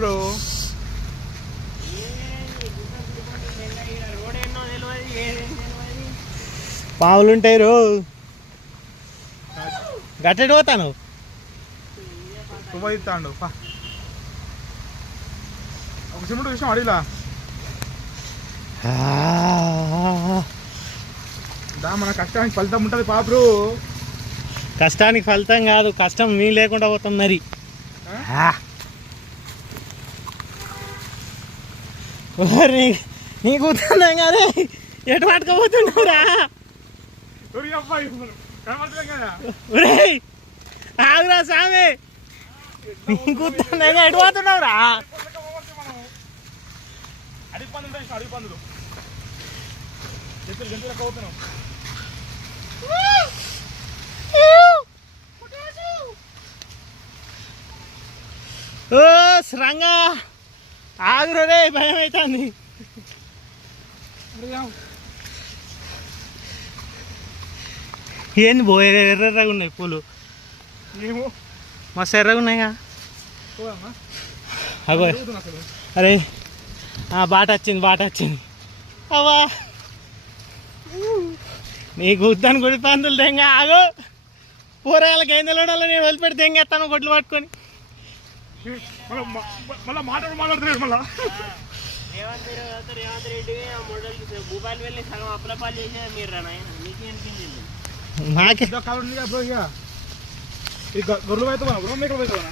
Bro. పాములు ఉంటాయి రో. గట్టెడు పోతాను ఇస్తాడు. ఒక సిమెంట్ విషయం అడిగిలా మన కష్టానికి ఫలితం ఉంటుంది పాపరు. కష్టానికి ఫలితం కాదు, కష్టం మీ లేకుండా పోతాం మరి. నీ కూర్చున్నాం కానీ ఎటు పట్టుకపోతున్నావురా? ఆగురా సామి, నీ కూర్చున్నా ఎటు పోతున్నావురా? అడిగి పందులు అడిగి పందులు గంటలు గంటలు పోతున్నాం. ఓ శ్రంగా ఆగురు రే, భయం అవుతుంది. ఏంది బో ఎర్రగా ఉన్నాయి పూలు, మస్తు ఎర్రగా ఉన్నాయిగా. అగో అరే బాట వచ్చింది, బాట వచ్చింది. అవా నీకు ఉద్దాను గుడి పందులు తెంగ. ఆగో కూరగాయలకి ఏం తెలియడాలో నేను వదిలిపెట్టి తెంగేస్తాను గొడ్లు పట్టుకొని. మళ్ళీ మాట్లాడుతున్నాడు మళ్ళా. రేవంత్ రెడ్డి భూపాలు వెళ్ళి సగం అప్పులపాలు చేసే మీరు నాకే బ్రో. ఇక గొర్రెలు అవుతావా బ్రో, మేకలు అవుతావా?